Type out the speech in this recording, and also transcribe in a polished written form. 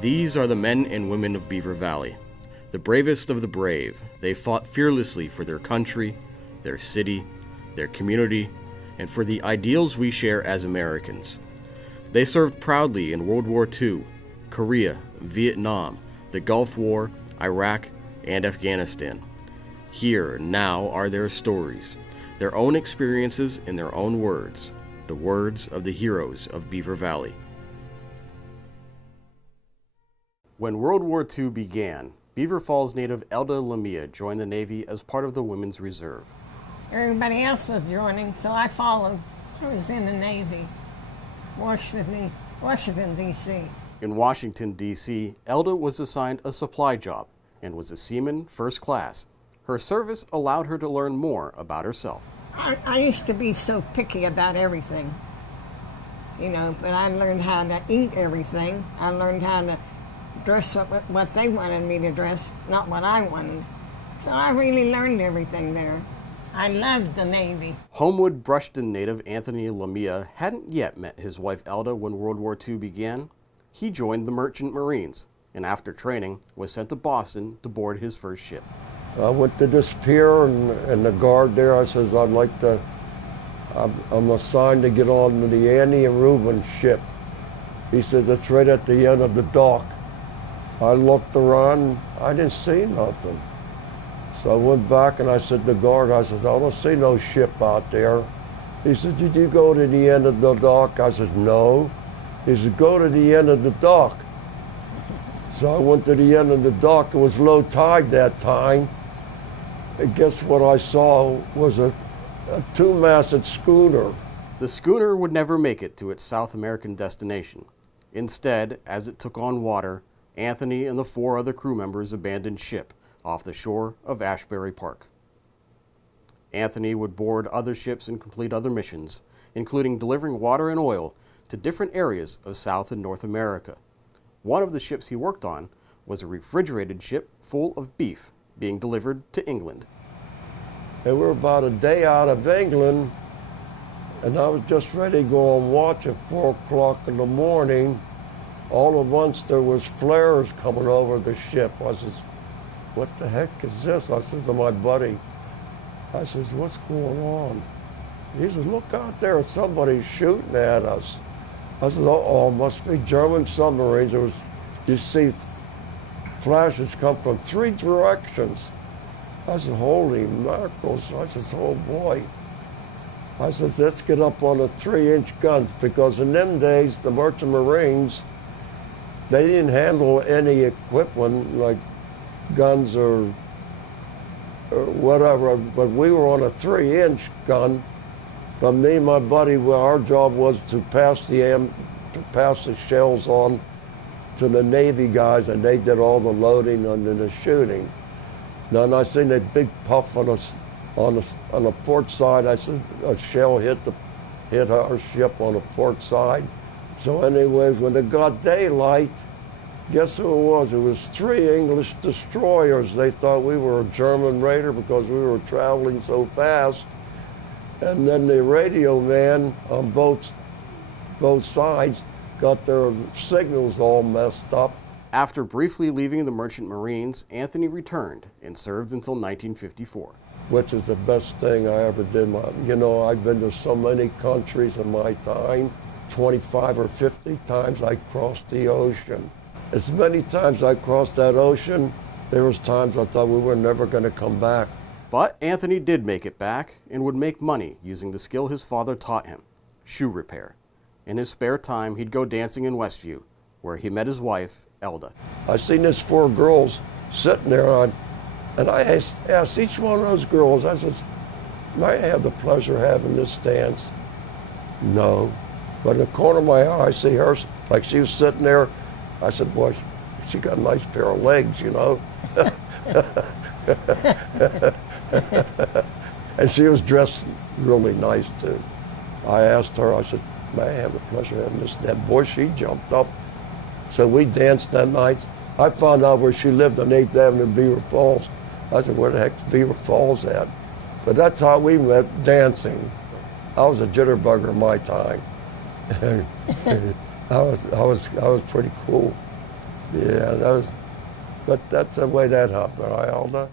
These are the men and women of Beaver Valley, the bravest of the brave. They fought fearlessly for their country, their city, their community, and for the ideals we share as Americans. They served proudly in World War II, Korea, Vietnam, the Gulf War, Iraq, and Afghanistan. Here now are their stories, their own experiences in their own words, the words of the heroes of Beaver Valley. When World War II began, Beaver Falls native Elda Lamia joined the Navy as part of the Women's Reserve. Everybody else was joining, so I followed. I was in the Navy, Washington, D.C. In Washington, D.C., Elda was assigned a supply job and was a seaman first class. Her service allowed her to learn more about herself. I used to be so picky about everything, you know, but I learned how to eat everything. I learned how to dress what they wanted me to dress, not what I wanted. So I really learned everything there. I loved the Navy. Homewood Brushton native Anthony Lamia hadn't yet met his wife Elda when World War II began. He joined the Merchant Marines, and after training, was sent to Boston to board his first ship. I went to this pier, and the guard there, I says, I'm assigned to get on to the Annie and Reuben ship. He says, it's right at the end of the dock. I looked around, I didn't see nothing. So I went back and I said to the guard, I says, I don't see no ship out there. He said, did you go to the end of the dock? I said, no. He said, go to the end of the dock. So I went to the end of the dock. It was low tide that time. And guess what I saw was a two-masted schooner. The schooner would never make it to its South American destination. Instead, as it took on water, Anthony and the 4 other crew members abandoned ship off the shore of Ashbury Park. Anthony would board other ships and complete other missions, including delivering water and oil to different areas of South and North America. One of the ships he worked on was a refrigerated ship full of beef being delivered to England. And we were about a day out of England, and I was just ready to go on watch at 4 o'clock in the morning. All at once there was flares coming over the ship. I says, what the heck is this? I says to my buddy, I says, what's going on? He says, look out there, somebody's shooting at us. I said, uh-oh, must be German submarines. You see flashes come from 3 directions. I said, holy mackerels. I said, oh boy. I said, let's get up on the 3-inch guns, because in them days, the Merchant Marines, they didn't handle any equipment like guns or whatever, but we were on a 3-inch gun. But me and my buddy, well, our job was to pass the shells on to the Navy guys, and they did all the loading and then the shooting. Now, and I seen that big puff on the port side. I said a shell hit our ship on the port side. So anyways, when it got daylight, guess who it was? It was 3 English destroyers. They thought we were a German raider because we were traveling so fast. And then the radio man on both sides got their signals all messed up. After briefly leaving the Merchant Marines, Anthony returned and served until 1954. Which is the best thing I ever did. You know, I've been to so many countries in my time. 25 or 50 times I crossed the ocean. As many times I crossed that ocean, there was times I thought we were never going to come back. But Anthony did make it back and would make money using the skill his father taught him, shoe repair. In his spare time, he'd go dancing in Westview, where he met his wife, Elda. I seen these 4 girls sitting there, and I asked each one of those girls, I said, may I have the pleasure of having this dance? No. But in the corner of my eye, I see her, like she was sitting there. I said, boy, she got a nice pair of legs, you know. And she was dressed really nice, too. I asked her, I said, may I have the pleasure of having this dance? Boy, she jumped up. So we danced that night. I found out where she lived on 8th Avenue, Beaver Falls. I said, where the heck's Beaver Falls at? But that's how we met, dancing. I was a jitterbugger in my time. I was pretty cool. Yeah, but that's the way that happened, right, Elda?